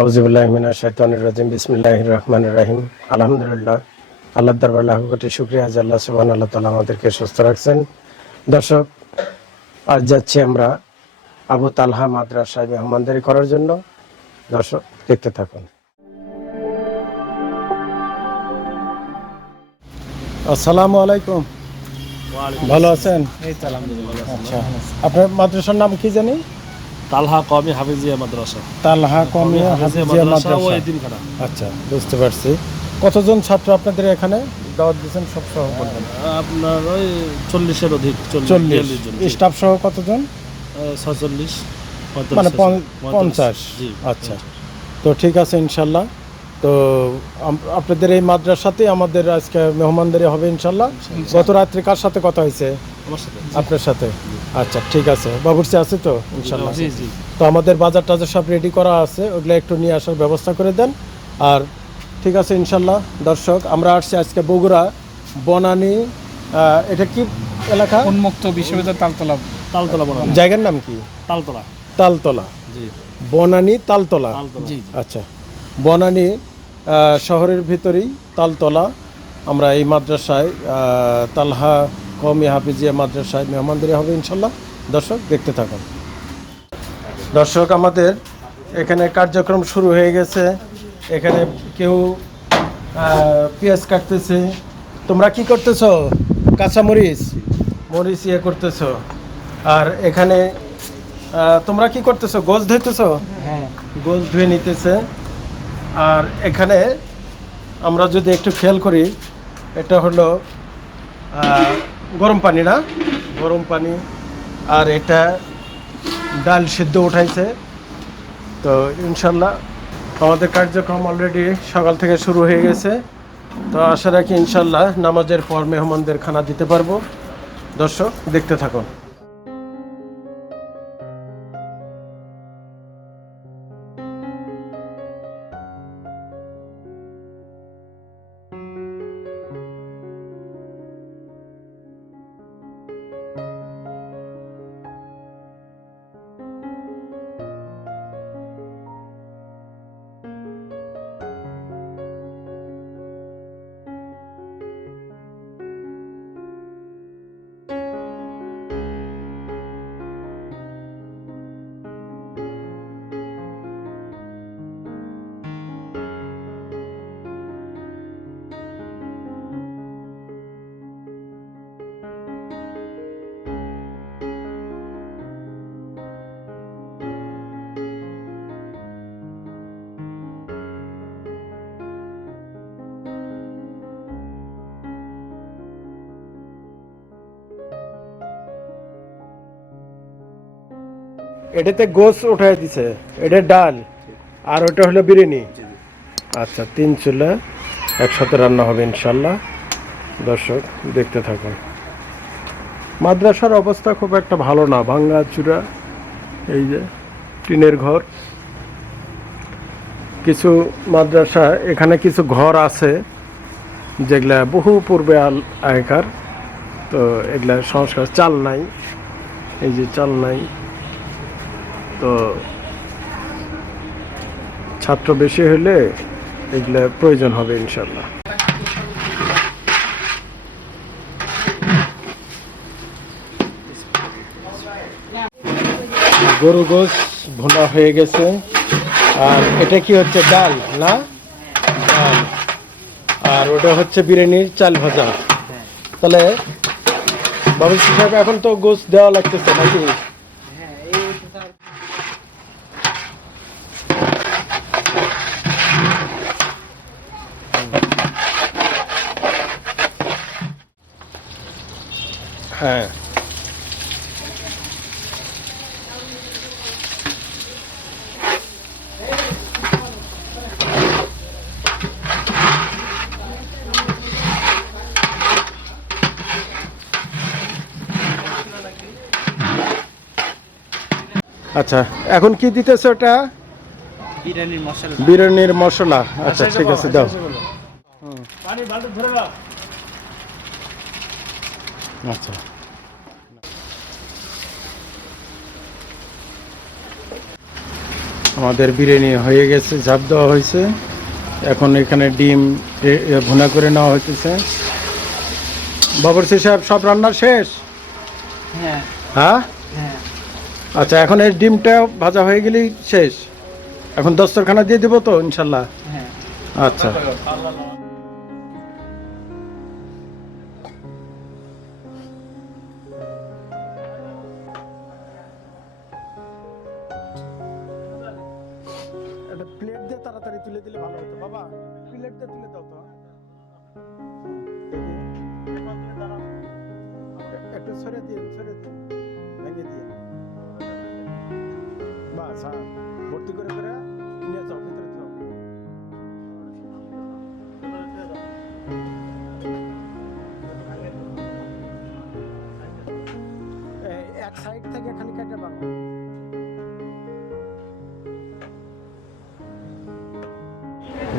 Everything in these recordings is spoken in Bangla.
আউজিবুল্লাহমিনা শৈতানুর রাজিম বিসমিল্লাহ রহমান রাহিম। আলহামদুলিল্লাহ আল্লাহ দরবার লাখ কোটি শুক্রিয়া আজ আল্লাহ সুবাহ আল্লাহ তালা আমাদেরকে সুস্থ রাখছেন। দর্শক আজ যাচ্ছি আমরা আবু তালহা মেহমানদারি করার জন্য। দর্শক দেখতে থাকুন। আসসালামু আলাইকুম। ভালো আছেন? আচ্ছা আপনার মাদ্রাসার নাম কি জানি? তালহা কমি হাফিজিয়া মাদ্রাসা। তালহা কমিয়া হাফিজিয়া মাদ্রাসা এতিমখানা আচ্ছা বুঝতে পারছি। কতজন ছাত্র আপনাদের এখানে? দাওয়াত দিচ্ছেন সব সহ বলবেন। আপনার ওই চল্লিশের অধিক চল্লিশ স্টাফ সহ কতজন? ছচল্লিশ মানে পঞ্চ- পঞ্চাশ। আচ্ছা। তো ঠিক আছে ইনশাল্লাহ। তো আপনাদের এই মাদ্রাসাতে আমাদের আজকে মেহমানদারি হবে ইনশাল্লাহ। গত রাত্রে কার সাথে কথা হয়েছে? আপনার সাথে। আচ্ছা ঠিক আছে। বাবুর্চি আছে তো? ইনশাল্লাহ। জি জি। তো আমাদের বাজার টাজার সব রেডি করা আছে ওগুলো একটু নিয়ে আসার ব্যবস্থা করে দেন। আর ঠিক আছে ইনশাল্লাহ। দর্শক আমরা আসছি আজকে বগুড়া বনানী আহ, এটা কি এলাকা? উন্মুক্ত বিশ্ববিদ্যালয় তালতলা। তালতলা বনা জায়গার নাম কি? তালতলা। তালতলা। জি। বনানী তালতলা। তালতলা। জি আচ্ছা। বনানি শহরের ভিতরেই তালতলা। আমরা এই মাদ্রাসায় তালহা কমি হাফিজিয়া মাদ্রাসায় মেহমানদারি হবে ইনশাল্লাহ দর্শক দেখতে থাকুন। দর্শক আমাদের এখানে কার্যক্রম শুরু হয়ে গেছে। এখানে কেউ পেঁয়াজ কাটতেছে। তোমরা কি করতেছো? কাঁচা মরিচ? মরিচ ইয়ে করতেছো। আর এখানে তোমরা কি করতেছো? গোছ ধুইতেছো? হ্যাঁ। গোল ধুয়ে নিতেছে। আর এখানে আমরা যদি একটু খেয়াল করি এটা হলো গরম পানি না? গরম পানি। আর এটা ডাল সিদ্ধ উঠাইছে। তো ইনশাল্লাহ আমাদের কার্যক্রম অলরেডি সকাল থেকে শুরু হয়ে গেছে। তো আশা রাখি ইনশাল্লাহ নামাজের পর মেহমানদের খানা দিতে পারব। দর্শক, দেখতে থাকুন। এটাতে গোস উঠাই দিছে, এটা ডাল, আর ওটা হলো বিরিয়ানি। আচ্ছা তিন চুলা একসাথে রান্না হবে ইনশাল্লাহ। দর্শক, দেখতে থাকুন। মাদ্রাসার অবস্থা খুব একটা ভালো না, ভাঙ্গা চূড়া, এই যে টিনের ঘর। কিছু মাদ্রাসা, এখানে কিছু ঘর আছে, যেগুলা বহু পূর্বে আল আগেকার, তো এগুলা সংস্কার চাল নাই, এই যে চাল নাই। তো ছাত্র বেশি হলে এগুলা প্রয়োজন হবে ইনশাল্লাহ গরু গোস ভোনা হয়ে গেছে। আর এটা কি হচ্ছে ডাল, না? ডাল। আর ওটা হচ্ছে বিরিয়ানির চাল ভাজা। তাহলে বাবু সাহেব, এখন তো গোস দেওয়া লাগতেছে নাকি? আচ্ছা এখন কি দিতেছে ওটা? বিরিয়ানির মশলা। বিরিয়ানির মশলা। আচ্ছা ঠিক আছে দাও। পানি বালতি ধরে নাও আচ্ছা। আমাদের বিরিয়ানি হয়ে গেছে ঝাপ দেওয়া হয়েছে। এখন এখানে ডিম ভুনা করে নেওয়া হইতেছে। বাবরসি সাহেব সব রান্না শেষ? হ্যাঁ। হ্যাঁ? আচ্ছা এখন এই ডিমটা ভাজা হয়ে গেলেই শেষ। এখন দস্তরখানা দিয়ে দেবো তো ইনশাল্লাহ? হ্যাঁ। আচ্ছা। এক সাইড থেকে খালি কেটে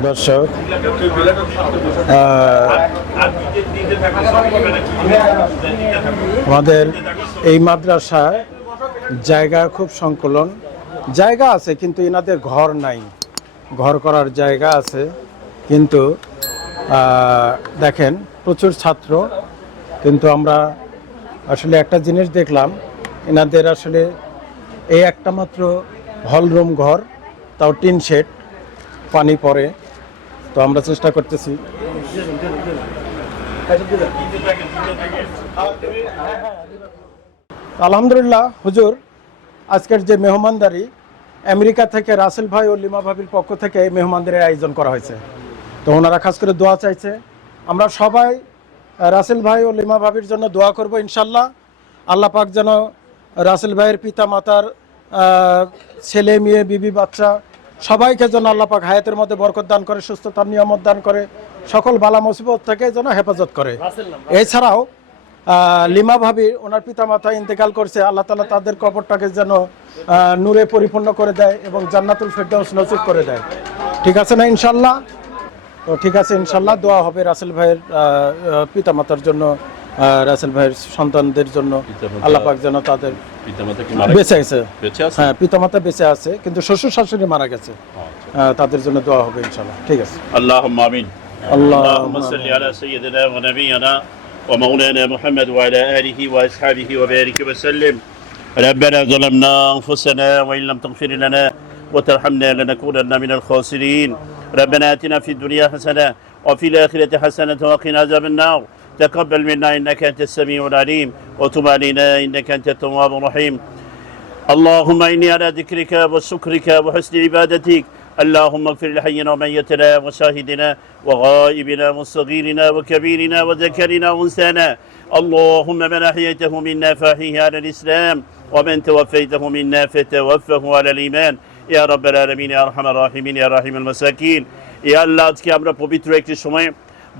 দর্শক আমাদের এই মাদ্রাসায় জায়গা খুব সংকলন। জায়গা আছে, কিন্তু এনাদের ঘর নাই। ঘর করার জায়গা আছে, কিন্তু দেখেন, প্রচুর ছাত্র, কিন্তু আমরা আসলে একটা জিনিস দেখলাম এনাদের আসলে এই একটা মাত্র হল রুম ঘর, তাও টিন শেড, পানি পড়ে। তো আমরা চেষ্টা করতেছি। আলহামদুলিল্লাহ, হুজুর, আজকের যে মেহমানদারি, আমেরিকা থেকে রাসেল ভাই ও লিমা ভাবির পক্ষ থেকে এই মেহমানদারির আয়োজন করা হয়েছে। তো ওনারা খাস করে দোয়া চাইছে। আমরা সবাই রাসেল ভাই ও লিমা ভাবির জন্য দোয়া করব, ইনশাল্লাহ। আল্লাহ পাক যেন রাসেল ভাইয়ের পিতা মাতার ছেলে মেয়ে বিবি বাচ্চা সবাইকে যেন আল্লাহ পাক হায়াতের মধ্যে বরকত দান করে সুস্থতার নিয়ামত দান করে সকল বালা মুসিবত থেকে যেন হেফাজত করে। এছাড়াও লিমা ভাবি ওনার পিতা মাতা ইন্তেকাল করছে আল্লাহ তালা তাদের কবরটাকে যেন নূরে পরিপূর্ণ করে দেয় এবং জান্নাতুল ফেরদাউস নসিব করে দেয়। ঠিক আছে না ইনশাল্লাহ তো ঠিক আছে ইনশাল্লাহ দোয়া হবে রাসেল ভাইয়ের পিতা মাতার জন্য। রাসেল ভাইয়ের সন্তানদের জন্য পিতামাতা- আল্লাহ পাক যেন তাদের পিতামাতা কি মারা বেঁচে আছে বেঁচে আছে হ্যাঁ পিতা মাতা বেঁচে আছে কিন্তু শ্বশুর শাশুড়ি মারা গেছে আহ, তাদের জন্য দোয়া হবে ইনশাল্লাহ ঠিক আছে اللهم امين اللهم اللهم صل على سيدنا ونبينا ومولانا محمد وعلى اله واصحابه وبارك وسلم ربنا ظلمنا انفسنا وان لم تغفر لنا وترحمنا لنكونن من الخاسرين ربنا اتنا في الدنيا حسنه وفي الاخره حسنه وقنا عذاب النار تقبل منا انك انت السميع العليم وتب علينا انك انت التواب الرحيم اللهم إني على ذكرك وشكرك وحسن عبادتك اللهم اغفر لحينا وميتنا وشاهدنا وغائبنا وصغيرنا وكبيرنا وذكرنا وانثانا اللهم من أحييته منا فأحيه على الإسلام ومن توفيته منا فتوفه على الإيمان يا رب العالمين يا أرحم الراحمين يا رحيم المساكين يا الله আজকে আমরা পবিত্র একটি সময়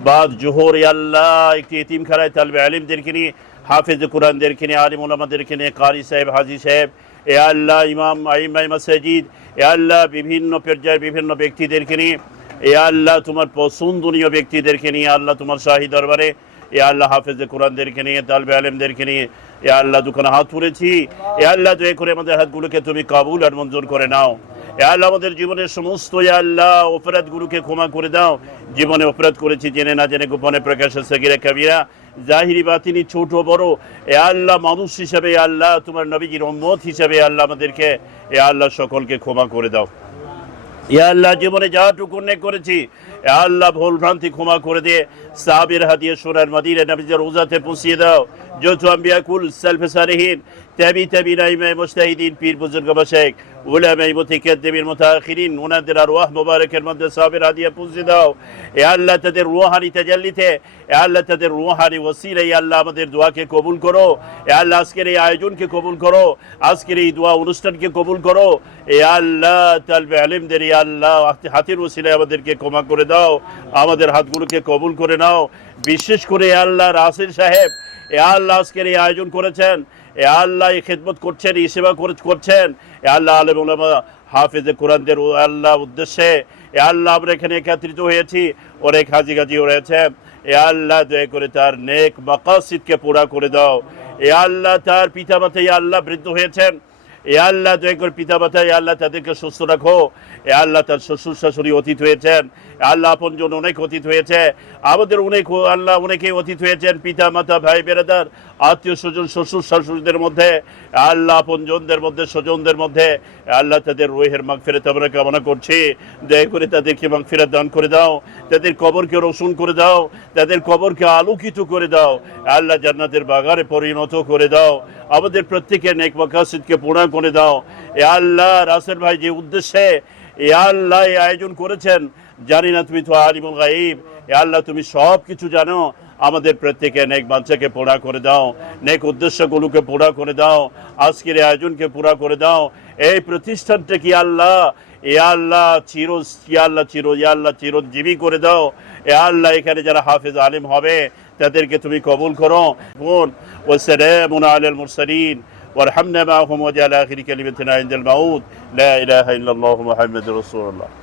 বাদ জোহর আল্লাহ, একটি এতিম খেলায় তালবে আলিমদেরকে নিয়ে হাফেজ কোরআনদেরকে নিয়ে আলিম ওলামাদেরকে নিয়ে কারি সাহেব, হাজি সাহেব, এ আল্লাহ ইমাম আইমাই মাসাজিদ এ আল্লাহ বিভিন্ন পর্যায়ের বিভিন্ন ব্যক্তিদেরকে নিয়ে এ আল্লাহ তোমার পছন্দনীয় ব্যক্তিদেরকে নিয়ে আল্লাহ তোমার শাহী দরবারে, এ আল্লাহ হাফেজ কোরআনদেরকে নিয়ে তালবে আলেমদেরকে নিয়ে এ আল্লাহ দুখানে হাত তুলেছি এ আল্লাহ দয়া করে আমাদের হাতগুলোকে তুমি কাবুল আর মঞ্জুর করে নাও। এ আল্লাহ আমাদের জীবনের সমস্ত এ আল্লাহ অপরাধগুলোকে ক্ষমা করে দাও। জীবনে অপরাধ করেছি, জেনে না জেনে গোপনে প্রকাশে সগিরা কাবিরা, জাহিরি বাতিনি ছোট বড়, এ আল্লাহ মানুষ হিসাবে আল্লাহ তোমার নবীজির উম্মত হিসাবে আল্লাহ আমাদেরকে, এ আল্লাহ সকলকে ক্ষমা করে দাও। ইয়া আল্লাহ জীবনে যাটুকু অন্যায় করেছি, এ আল্লাহ ভুল ভ্রান্তি ক্ষমা করে দিয়ে সাহাবের হাদিয়ে সোনার মাদিরে নবীজের রোজাতে পৌঁছিয়ে দাও। যৌথ আম্বিয়া কুল সালফে সালেহীন, তাবি তাবি নাইমে মুস্তাহিদিন পীর বুজুর্গ বাশেক উলামাই মুতিকাদ্দিমিন মুতাআখিরিন ওনাদের আরওয়াহ মুবারকের মধ্যে সাহাবের হাদিয়া পৌঁছে দাও। এ আল্লাহ তাদের রুহানি তাজাল্লিতে, এ আল্লাহ তাদের রুহানি ওসিলে, এ আল্লাহ আমাদের দোয়াকে কবুল করো। এ আল্লাহ আজকের এই আয়োজনকে কবুল করো, আজকের এই দোয়া অনুষ্ঠানকে কবুল করো। এ আল্লাহ তালবে আলিমদের, এ আল্লাহ হাতের ওসিলে আমাদেরকে ক্ষমা করে দাও, আমাদের হাতগুলোকে কবুল করে নাও। বিশেষ করে এ আল্লাহ রাসেল সাহেব, এ আল্লাহ আজকের এই আয়োজন করেছেন। এ আল্লাহ এই খেদমত করছেন, এই সেবা করছেন। এ আল্লাহ আলম হাফেজে কোরআনদের আল্লাহ উদ্দেশ্যে এ আল্লাহ আমরা এখানে একত্রিত হয়েছি, অনেক হাজি গাজিও রয়েছে এ আল্লাহ দয়া করে তার নেক মাকাসিদকে পুরা করে দাও। এ আল্লাহ তার পিতা মাতা এ আল্লাহ বৃদ্ধ হয়েছেন। এ আল্লাহ দয়া করে পিতা মাতা এ আল্লাহ তাদেরকে সুস্থ রাখো। এ আল্লাহ তার শ্বশুর শাশুড়ি অতীত হয়েছেন। আল্লাহ আপনজন অনেক অতীত হয়েছে। আমাদের অনেক আল্লাহ অনেকে অতীত হয়েছেন, পিতা, মাতা, ভাই বেড়াদার আত্মীয় স্বজন, শ্বশুর, শাশুড়িদের মধ্যে, আল্লাহ আপনজনদের মধ্যে, স্বজনদের মধ্যে। আল্লাহ তাদের রোহের মাগ ফেরত আমরা কামনা করছি। দয়া করে তাদেরকে মাগ ফেরত দান করে দাও, তাদের কবরকে রোশন করে দাও, তাদের কবরকে আলোকিত করে দাও। আল্লাহ জান্নাতের বাগানে পরিণত করে দাও। আমাদের প্রত্যেকের নেক মাকাসিদকে পূর্ণ করে দাও। এ আল্লাহ রাসেল ভাই যে উদ্দেশ্যে এ আল্লাহ আয়োজন করেছেন জানি না তুমি তো আলিমুল গাইব এ আল্লাহ তুমি সব কিছু জানো আমাদের প্রত্যেকে নেক বাচ্চাকে পোড়া করে দাও নেক উদ্দেশ্যগুলোকে পোড়া করে দাও আজকের এই আয়োজনকে পুরা করে দাও এই প্রতিষ্ঠানটা কি আল্লাহ এ আল্লাহ চির ইয়া আল্লাহ চির ইয়া আল্লাহ চিরজীবী করে দাও এ আল্লাহ এখানে যারা হাফেজ আলিম হবে তাদেরকে তুমি কবুল করো বোন ও সালামুন আলাল মুরসালিন وارحمنا معهم واجعل اخر كلمتنا عند الموت لا اله الا الله محمد رسول الله أعوذ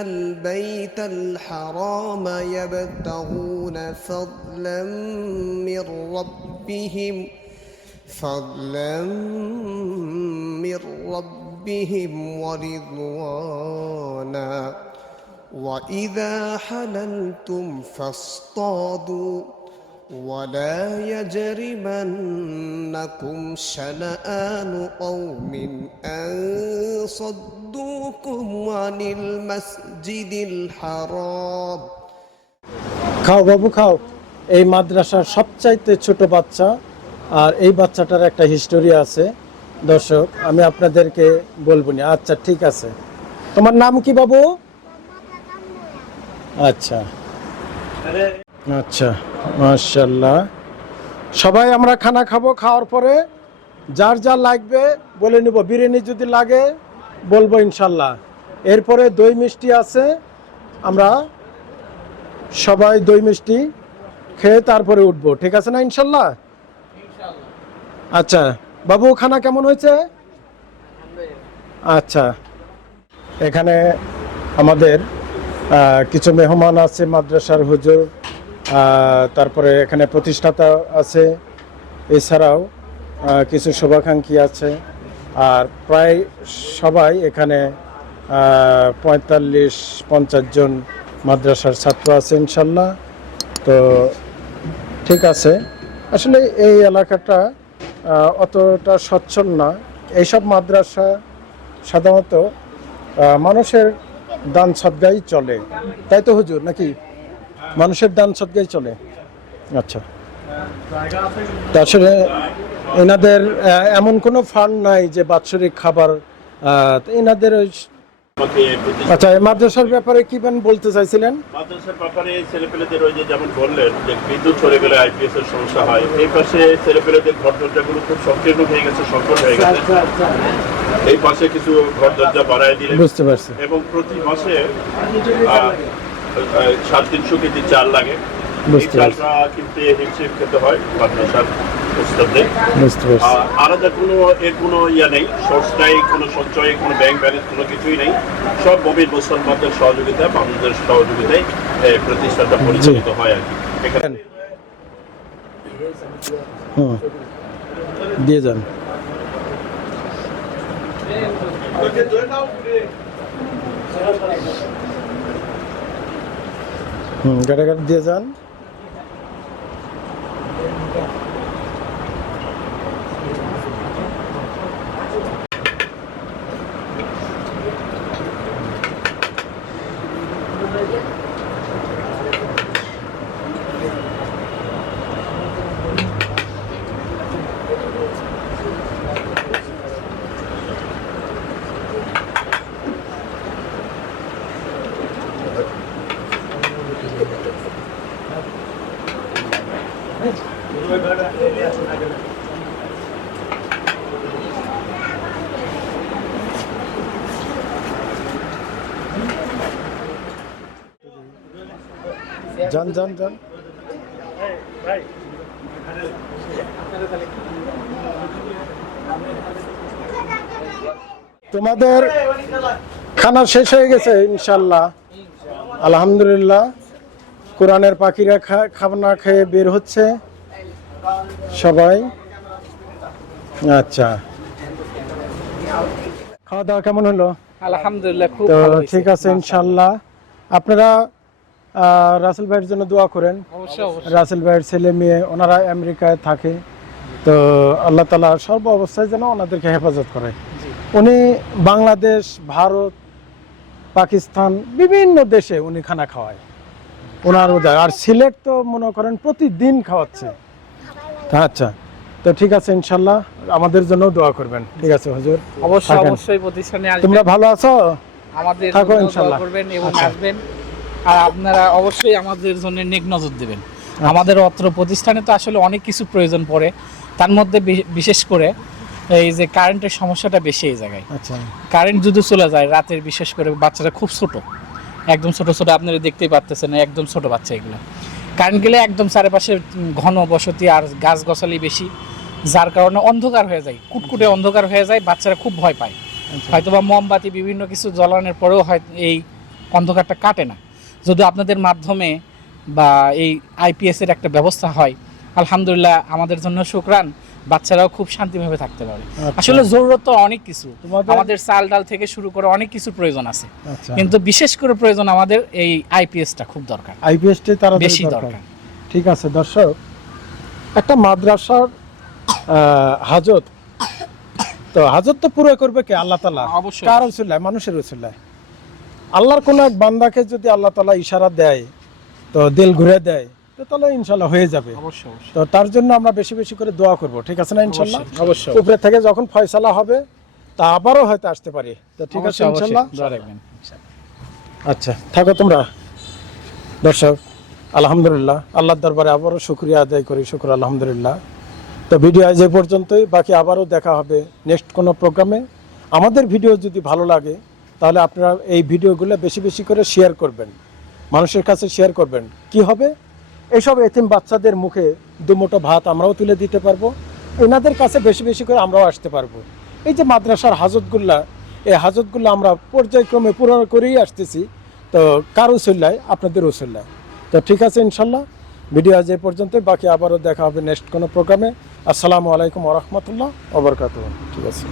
البيت الحرام يبتغون فضلا من ربهم فضلا من ربهم ورضوانا. وإذا حللتم فاصطادوا ولا يجرمنكم شنآن قوم أن الحرام খাও বাবু, খাও। এই মাদ্রাসার সবচাইতে ছোট বাচ্চা, আর এই বাচ্চাটার একটা হিস্টোরি আছে। দর্শক, আমি আপনাদেরকে বলব না। আচ্ছা ঠিক আছে। তোমার নাম কি বাবু? আচ্ছা। আচ্ছা মাশাল্লাহ সবাই আমরা খানা খাব খাওয়ার পরে। যার যা লাগবে, বলে নিব। বিরিয়ানি যদি লাগে বলব ইনশাল্লাহ। এরপরে দই মিষ্টি আছে আমরা সবাই দই মিষ্টি খেয়ে তারপরে উঠবো। ঠিক আছে না ইনশাল্লাহ? আচ্ছা বাবু খানা কেমন হয়েছে? আচ্ছা এখানে আমাদের কিছু মেহমান আছে মাদ্রাসার হুজুর তারপরে এখানে প্রতিষ্ঠাতা আছে। এছাড়াও কিছু শুভাকাঙ্ক্ষী আছে। আর প্রায় সবাই এখানে পঁয়তাল্লিশ, পঞ্চাশ জন মাদ্রাসার ছাত্র আছে ইনশাল্লাহ। তো ঠিক আছে। আসলে এই এলাকাটা অতটা সচ্ছল না। এইসব মাদ্রাসা সাধারণত মানুষের দান সদ্গাই চলে। তাই তো হুজুর, নাকি? মানুষের দান সদ্গাই চলে। আচ্ছা। তা আসলে এনাদের আহ, এমন কোনো ফান্ড নাই যে বাৎসরিক খাবার এনাদের ওই আমাকে আচ্ছা মাদ্রাসার ব্যাপারে কি বেন বলতে চাইছিলেন? মাদ্রাসার ব্যাপারে ছেলেপেলেদের ওই যে যেমন বললেন যে বিদ্যুৎ চলে গেলে আইপিএস এর সমস্যা হয় এই পাশে ছেলেপেলেদের ঘর দরজাগুলো খুব সংকীর্ণ হয়ে গেছে সংকট হয়ে গেছে। এই পাশে কিছু ঘর দরজা বাড়ায় দিলে বুঝতে পারছি। এবং প্রতি মাসে সাত তিনশো কেজি চাল লাগে। এই চালটা কিনতে হিমশিম খেতে হয় মাদ্রাসার পারছি। আলাদা কোনো এর কোনো ইয়া নেই সোর্স নাই কোনো সঞ্চয় কোনো ব্যাংক ব্যালেন্স কোনো কিছুই নেই। সব মমিন মুসলমানদের সহযোগিতা মানুষদের সহযোগিতায় প্রতিষ্ঠানটা পরিচালিত হয় আর কি। এখানে হুম। দিয়ে যান। হুম গাড়ি গাড়ি দিয়ে যান। যান যান যান। তোমাদের খানা শেষ হয়ে গেছে ইনশাল্লাহ। আলহামদুলিল্লাহ কোরআনের পাখিরা খা- খানা খেয়ে বের হচ্ছে সবাই। আচ্ছা। খাওয়া দাওয়া কেমন হলো? আলহামদুলিল্লাহ খুব ঠিক আছে ইনশাল্লাহ। আপনারা রাসেল ভাইয়ের জন্য দোয়া করেন। রাসেল ভাইয়ের ছেলে মেয়ে ওনারা আমেরিকায় থাকে। তো আল্লাহ তালা সর্ব অবস্থায় যেন ওনাদেরকে হেফাজত করে। উনি বাংলাদেশ ভারত পাকিস্তান বিভিন্ন দেশে উনি খানা খাওয়ায়। ওনার উদয়। আর সিলেট তো মনে করেন প্রতিদিন খাওয়াচ্ছে। আচ্ছা তো ঠিক আছে ইনশাল্লাহ আমাদের জন্য দোয়া করবেন। ঠিক আছে হুজুর। অবশ্যই অবশ্যই প্রতিষ্ঠানে তোমরা ভালো আছো? আমাদের থাকো ইনশাল্লাহ। করবেন এবং আচ্ছা। আসবেন। আর আপনারা অবশ্যই আমাদের জন্য নেক নজর দেবেন। আমাদের অত্র প্রতিষ্ঠানে তো আসলে অনেক কিছু প্রয়োজন পড়ে। তার মধ্যে বিশেষ করে এই যে কারেন্টের সমস্যাটা বেশি এই জায়গায়। আচ্ছা। কারেন্ট যদি চলে যায় রাতের বিশেষ করে বাচ্চারা খুব ছোট। একদম ছোট ছোট আপনারা দেখতেই পারতেছেন একদম ছোট বাচ্চা এগুলো। কারেন্ট গেলে একদম চারিপাশে ঘন বসতি আর গাছ গছালি বেশি যার কারণে অন্ধকার হয়ে যায় কুটকুটে অন্ধকার হয়ে যায় বাচ্চারা খুব ভয় পায়। হয়তো বা মোমবাতি বিভিন্ন কিছু জ্বলানোর পরেও হয় এই অন্ধকারটা কাটে না। যদি আপনাদের মাধ্যমে বা এই আইপিএস এর একটা ব্যবস্থা হয় আলহামদুলিল্লাহ আমাদের জন্য শুক্রান বাচ্চারাও খুব শান্তিভাবে থাকতে পারে। আচ্ছা। আসলে জরুরত তো অনেক কিছু। আমাদের চাল ডাল থেকে শুরু করে অনেক কিছু প্রয়োজন আছে। আচ্ছা। কিন্তু বিশেষ করে প্রয়োজন আমাদের এই আইপিএসটা খুব দরকার। আইপিএসটি তারা বেশি দরকার। ঠিক আছে দর্শক একটা মাদ্রাসার হাজত। তো হাজত তো পুরো করবে কে? আল্লাহ তালা অবশ্যই। কার উসিল্লায় মানুষের উসিল্লায় আল্লাহর কোন এক বান্দাকে যদি আল্লাহ তালা ইশারা দেয় তো দিল ঘুরে দেয় তো তাহলে ইনশাল্লাহ হয়ে যাবে। তো তার জন্য আমরা বেশি বেশি করে দোয়া করব ঠিক আছে না ইনশাল্লাহ অবশ্যই, উপরে থেকে যখন ফয়সালা হবে তা আবারও হয়তো আসতে পারি। তো ঠিক আছে। ইনশাল্লাহ আচ্ছা থাকো তোমরা। দর্শক আলহামদুলিল্লাহ আল্লাহর দরবারে আবারও শুক্রিয়া আদায় করি শুক্র আলহামদুলিল্লাহ। তো ভিডিও আজ এই পর্যন্তই বাকি আবারও দেখা হবে নেক্সট কোনো প্রোগ্রামে। আমাদের ভিডিও যদি ভালো লাগে তাহলে আপনারা এই ভিডিওগুলো বেশি বেশি করে শেয়ার করবেন। মানুষের কাছে শেয়ার করবেন। কি হবে? এইসব এতিম বাচ্চাদের মুখে দুমুটো ভাত আমরাও তুলে দিতে পারব। এনাদের কাছে বেশি বেশি করে আমরাও আসতে পারব। এই যে মাদ্রাসার হাজতগুল্লা এই হাজতগুলো আমরা পর্যায়ক্রমে পূরণ করেই আসতেছি। তো কার উসুল্লায়? আপনাদের উসুল্লায়। তো ঠিক আছে, ইনশাল্লাহ। ভিডিও আজ এই পর্যন্ত বাকি আবারও দেখা হবে নেক্সট কোনো প্রোগ্রামে। আসসালামু আলাইকুম ওরহমতুল্লাহ ওবরকাত ঠিক আছে